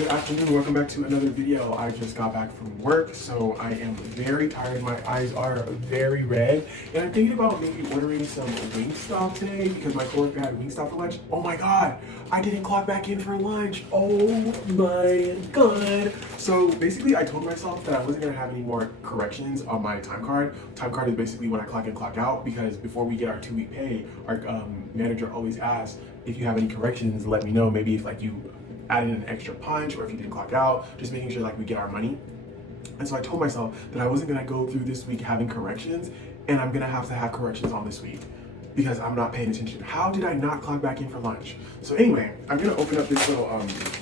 Good afternoon, welcome back to another video. I just got back from work, so I am very tired. My eyes are very red, and I'm thinking about maybe ordering some Wingstop today because my coworker had Wingstop for lunch. Oh my god, I didn't clock back in for lunch. Oh my god. So basically, I told myself that I wasn't gonna have any more corrections on my time card. Time card is basically when I clock in, clock out, because before we get our 2-week pay, our manager always asks if you have any corrections, let me know. Maybe if like you added an extra punch or if you didn't clock out, just making sure like we get our money. And so I told myself that I wasn't gonna go through this week having corrections, and I'm gonna have to have corrections on this week because I'm not paying attention. How did I not clock back in for lunch? So anyway, I'm gonna open up this little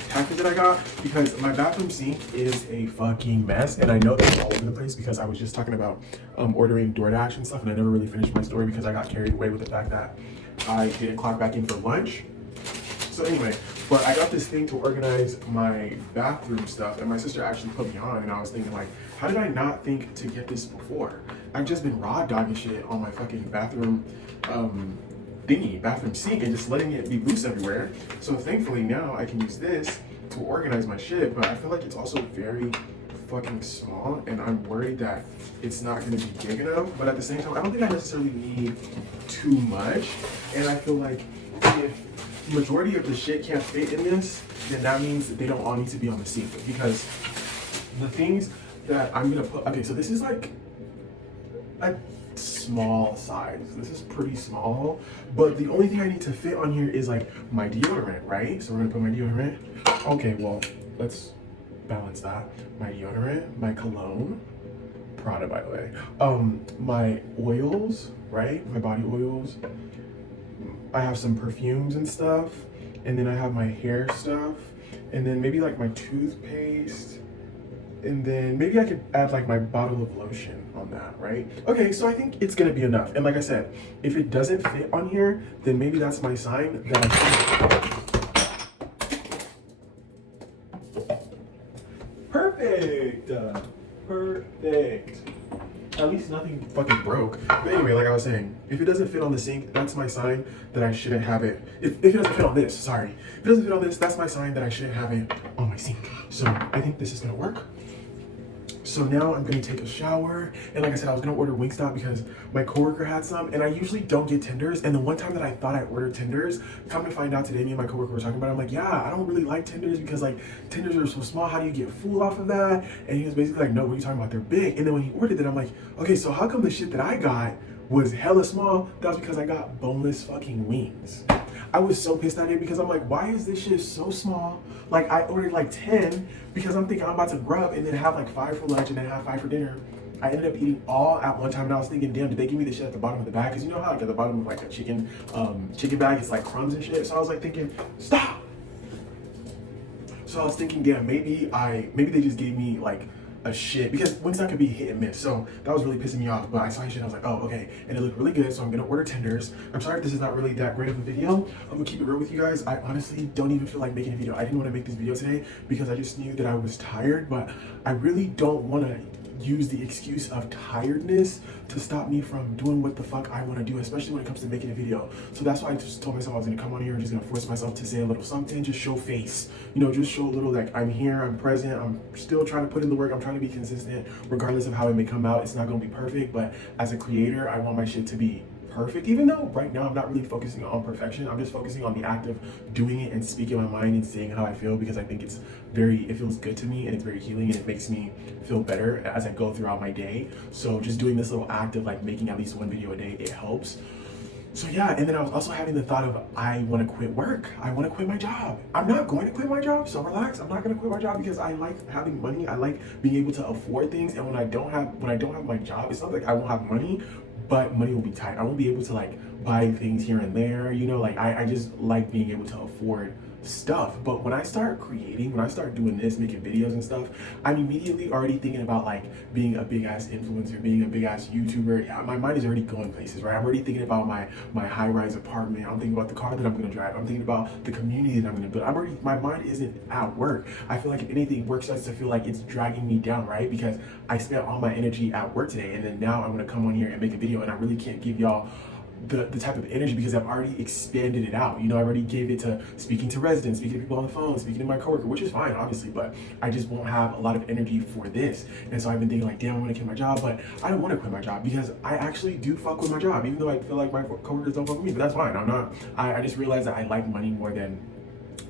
package that I got because my bathroom sink is a fucking mess, and I know that it's all over the place because I was just talking about ordering DoorDash and stuff, and I never really finished my story because I got carried away with the fact that I didn't clock back in for lunch. So anyway, but I got this thing to organize my bathroom stuff, and my sister actually put me on, and I was thinking like, how did I not think to get this before? I've just been raw dogging shit on my fucking bathroom bathroom sink, and just letting it be loose everywhere. So thankfully now I can use this to organize my shit, but I feel like it's also very fucking small, and I'm worried that it's not gonna be big enough. But at the same time, I don't think I necessarily need too much, and I feel like if the majority of the shit can't fit in this, then that means that they don't all need to be on the sink, because the things that I'm gonna put, okay, so this is like a small size. This is pretty small, but the only thing I need to fit on here is like my deodorant, right? So we're gonna put my deodorant. Okay, well, let's balance that. My deodorant, my cologne, Prada by the way, my oils, right? My body oils. I have some perfumes and stuff, and then I have my hair stuff, and then maybe like my toothpaste, and then maybe I could add like my bottle of lotion on that, right? Okay, so I think it's gonna be enough. And like I said, if it doesn't fit on here, then maybe that's my sign that I Perfect! Perfect. At least nothing fucking broke. But anyway, like I was saying, if it doesn't fit on the sink, that's my sign that I shouldn't have it. If it doesn't fit on this, sorry. If it doesn't fit on this, that's my sign that I shouldn't have it on my sink. So I think this is gonna work. So now I'm gonna take a shower, and like I said, I was gonna order Wingstop because my coworker had some, and I usually don't get tenders. And the one time that I thought I ordered tenders, come to find out today, me and my coworker were talking about it. I'm like, yeah, I don't really like tenders because like tenders are so small. How do you get full off of that? And he was basically like, no, what are you talking about? They're big. And then when he ordered it, I'm like, okay, so how come the shit that I got was hella small? That was because I got boneless fucking wings. I was so pissed at it because I'm like, why is this shit so small? Like I ordered like 10 because I'm thinking I'm about to grub and then have like 5 for lunch and then have 5 for dinner. I ended up eating all at one time, and I was thinking, damn, did they give me the shit at the bottom of the bag? Because you know how like at the bottom of like a chicken bag, it's like crumbs and shit. So I was like thinking, stop. So I was thinking, damn, maybe they just gave me like a shit, because Wingstop could be hit and miss. So that was really pissing me off. But I saw his shit, I was like, oh, okay. And it looked really good, so I'm gonna order tenders. I'm sorry if this is not really that great of a video. I'm gonna keep it real with you guys. I honestly don't even feel like making a video. I didn't want to make this video today because I just knew that I was tired, but I really don't want to use the excuse of tiredness to stop me from doing what the fuck I want to do, especially when it comes to making a video. So that's why I just told myself I was gonna come on here and just gonna force myself to say a little something, just show face, you know, just show a little like I'm here, I'm present, I'm still trying to put in the work, I'm trying to be consistent regardless of how it may come out. It's not gonna be perfect, but as a creator, I want my shit to be perfect, even though right now I'm not really focusing on perfection. I'm just focusing on the act of doing it and speaking my mind and saying how I feel, because I think it feels good to me, and it's very healing, and it makes me feel better as I go throughout my day. So just doing this little act of like making at least 1 video a day, it helps. So yeah, and then I was also having the thought of, I want to quit work. I want to quit my job. I'm not going to quit my job, so relax. I'm not going to quit my job because I like having money. I like being able to afford things. And when I don't have my job, it's not like I won't have money, but money will be tight. I won't be able to like buy things here and there, you know, like I just like being able to afford stuff. But when I start creating, when I start doing this, making videos and stuff, I'm immediately already thinking about like being a big ass influencer, being a big ass YouTuber. Yeah, my mind is already going places, right? I'm already thinking about my high-rise apartment. I'm thinking about the car that I'm gonna drive. I'm thinking about the community that I'm gonna build. My mind isn't at work. I feel like if anything, work starts to feel like it's dragging me down, right? Because I spent all my energy at work today, and then now I'm gonna come on here and make a video, and I really can't give y'all the type of energy because I've already expanded it out. You know, I already gave it to speaking to residents, speaking to people on the phone, speaking to my coworker, which is fine, obviously, but I just won't have a lot of energy for this. And so I've been thinking like, damn, I want to quit my job, but I don't want to quit my job because I actually do fuck with my job, even though I feel like my coworkers don't fuck with me, but that's fine. I just realized that I like money more than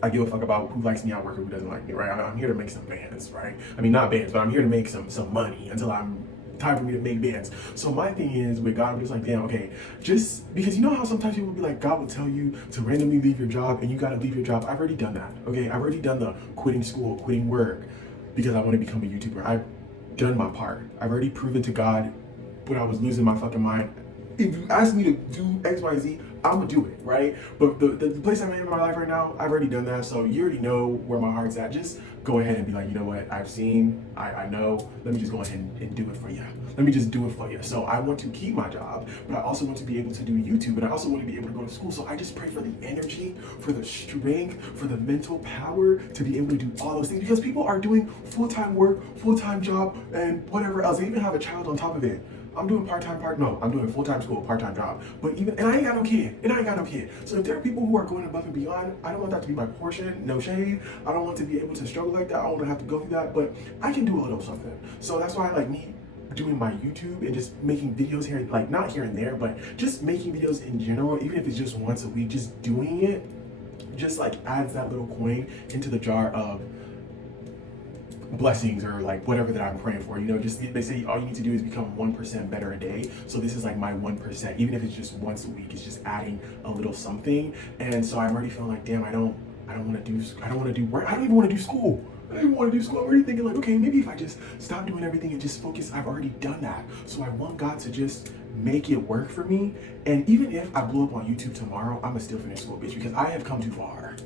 I give a fuck about who likes me at work or who doesn't like me, right? I'm here to make some bands, right? I mean, not bands, but I'm here to make some money until I'm time for me to make bands. So my thing is with God, I'm just like, damn, okay, just because you know how sometimes people will be like, God will tell you to randomly leave your job and you gotta leave your job. I've already done that, okay? I've already done the quitting school, quitting work because I want to become a YouTuber. I've done my part. I've already proven to God when I was losing my fucking mind. If you ask me to do X, Y, Z, I'm gonna do it, right? But the place I'm in my life right now, I've already done that. So you already know where my heart's at. Just go ahead and be like, you know what? I've seen, I know. Let me just go ahead and do it for you. Let me just do it for you. So I want to keep my job, but I also want to be able to do YouTube, and I also want to be able to go to school. So I just pray for the energy, for the strength, for the mental power to be able to do all those things because people are doing full-time work, full-time job, and whatever else. They even have a child on top of it. I'm doing I'm doing full-time school, part-time job. But and I ain't got no kid. So if there are people who are going above and beyond, I don't want that to be my portion, no shade. I don't want to be able to struggle like that. I don't want to have to go through that, but I can do a little something. So that's why like me doing my YouTube and just making videos here, like not here and there, but just making videos in general, even if it's just once a week, just doing it, just like adds that little coin into the jar of blessings or like whatever that I'm praying for. You know, just they say all you need to do is become 1% better a day. So this is like my 1%, even if it's just once a week, it's just adding a little something. And so I'm already feeling like, damn, I don't want to do work. I don't even want to do school. I don't even want to do school. I'm already thinking like, okay, maybe if I just stop doing everything and just focus, I've already done that. So I want God to just make it work for me. And even if I blow up on YouTube tomorrow, I'm gonna still finish school, bitch, because I have come too far.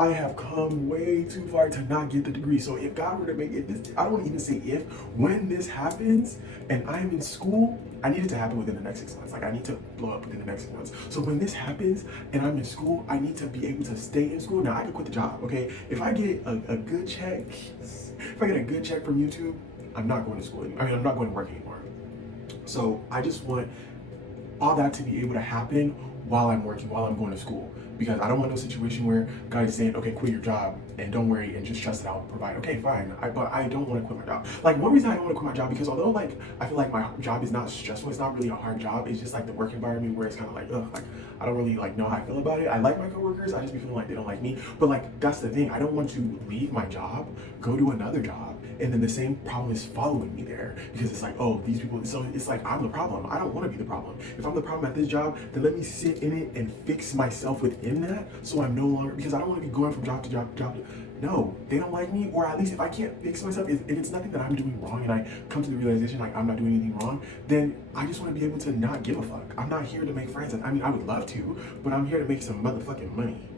I have come way too far to not get the degree. So if God were to make it, I don't want to even say if, when this happens and I'm in school, I need it to happen within the next 6 months. Like I need to blow up within the next 6 months. So when this happens and I'm in school, I need to be able to stay in school. Now I can quit the job, okay? If I get a good check, from YouTube, I'm not going to school anymore. I mean, I'm not going to work anymore. So I just want all that to be able to happen while I'm working, while I'm going to school. Because I don't want no situation where God is saying, okay, quit your job and don't worry and just trust that I'll provide. Okay, fine. But I don't want to quit my job. Like one reason I don't want to quit my job because although like I feel like my job is not stressful, it's not really a hard job. It's just like the work environment where it's kind of like, ugh, like I don't really like know how I feel about it. I like my coworkers. I just be feeling like they don't like me. But like that's the thing. I don't want to leave my job, go to another job, and then the same problem is following me there because it's like, oh, these people. So it's like I'm the problem. I don't want to be the problem. If I'm the problem at this job, then let me sit in it and fix myself within that. So I'm no longer, because I don't want to be going from job to job to job. No, they don't like me, or at least if I can't fix myself, if it's nothing that I'm doing wrong and I come to the realization like I'm not doing anything wrong, then I just want to be able to not give a fuck. I'm not here to make friends. I mean, I would love to, but I'm here to make some motherfucking money.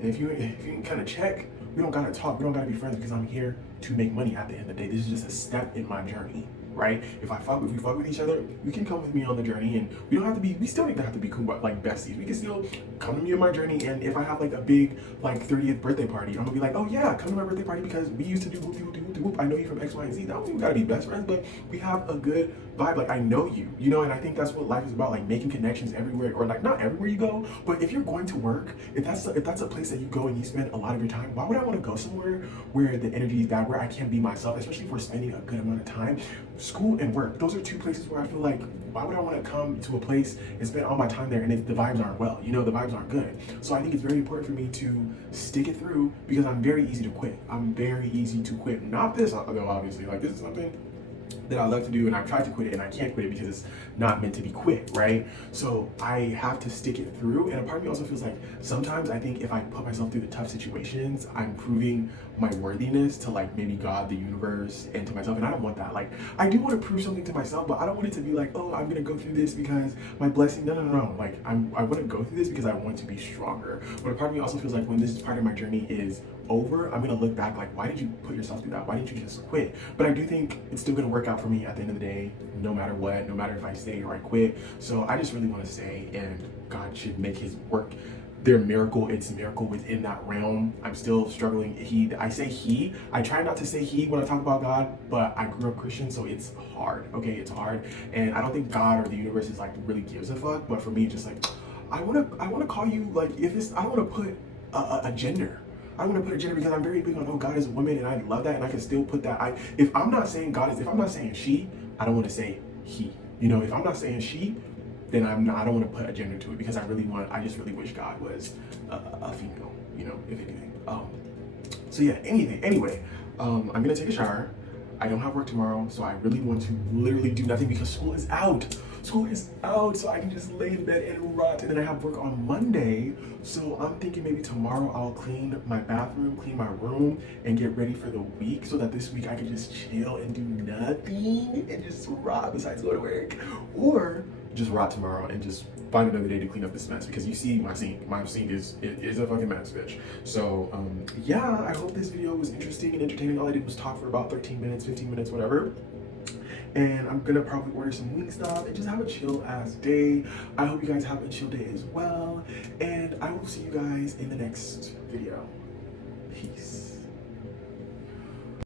And if you can kind of check, we don't gotta talk, we don't gotta be friends because I'm here to make money at the end of the day. This is just a step in my journey, right? If we fuck with each other, you can come with me on the journey, and we still don't have to be cool, like besties. We can still come to me on my journey, and if I have like a big like 30th birthday party, I'm gonna be like, oh yeah, come to my birthday party because we used to do whoop de whoop de whoop de whoop. I know you from X, Y, and Z. I don't think we gotta be best friends, but we have a good vibe. Like I know you know, and I think that's what life is about, like making connections everywhere, or like not everywhere you go, but if you're going to work, if that's a place that you go and you spend a lot of your time, why would I want to go somewhere where the energy is bad, where I can't be myself, especially if we're spending a good amount of time? School and work, those are two places where I feel like, why would I want to come to a place and spend all my time there and the vibes aren't well, you know, the vibes aren't good. So I think it's very important for me to stick it through because I'm very easy to quit. Not this, though, obviously, like this is something that I love to do and I've tried to quit it and I can't quit it because it's not meant to be quit, right? So I have to stick it through, and a part of me also feels like sometimes I think if I put myself through the tough situations, I'm proving my worthiness to like maybe God, the universe, and to myself, and I don't want that. Like I do want to prove something to myself, but I don't want it to be like, oh, I'm gonna go through this because my blessing. No. Like I want to go through this because I want to be stronger. But a part of me also feels like when this part of my journey is over, I'm gonna look back like, why did you put yourself through that? Why didn't you just quit? But I do think it's still gonna work out for me at the end of the day, no matter what, no matter if I stay or I quit. So I just really want to stay, and God should make his work their miracle, it's a miracle within that realm. I'm still struggling. I say he. I try not to say he when I talk about God, but I grew up Christian, so it's hard. Okay, it's hard, and I don't think God or the universe is like really gives a fuck. But for me, just like I wanna call you like if it's I don't want to put a gender. I want to put a gender because I'm very big on God is a woman, and I love that, and I can still put that. If I'm not saying God is, if I'm not saying she, I don't want to say he. You know, if I'm not saying she, then I don't want to put a gender to it because I just really wish God was a female, you know, if anything. So yeah, anyway, I'm gonna take a shower. I don't have work tomorrow, so I really want to literally do nothing because school is out. School is out, so I can just lay in bed and rot, and then I have work on Monday. So I'm thinking maybe tomorrow I'll clean my bathroom, clean my room, and get ready for the week so that this week I can just chill and do nothing and just rot besides go to work. Or just rot tomorrow and just find another day to clean up this mess because you see my sink. My sink is a fucking mess, bitch. So yeah, I hope this video was interesting and entertaining. All I did was talk for about 13 minutes, 15 minutes, whatever. And I'm gonna probably order some Wingstop and just have a chill ass day. I hope you guys have a chill day as well. And I will see you guys in the next video. Peace.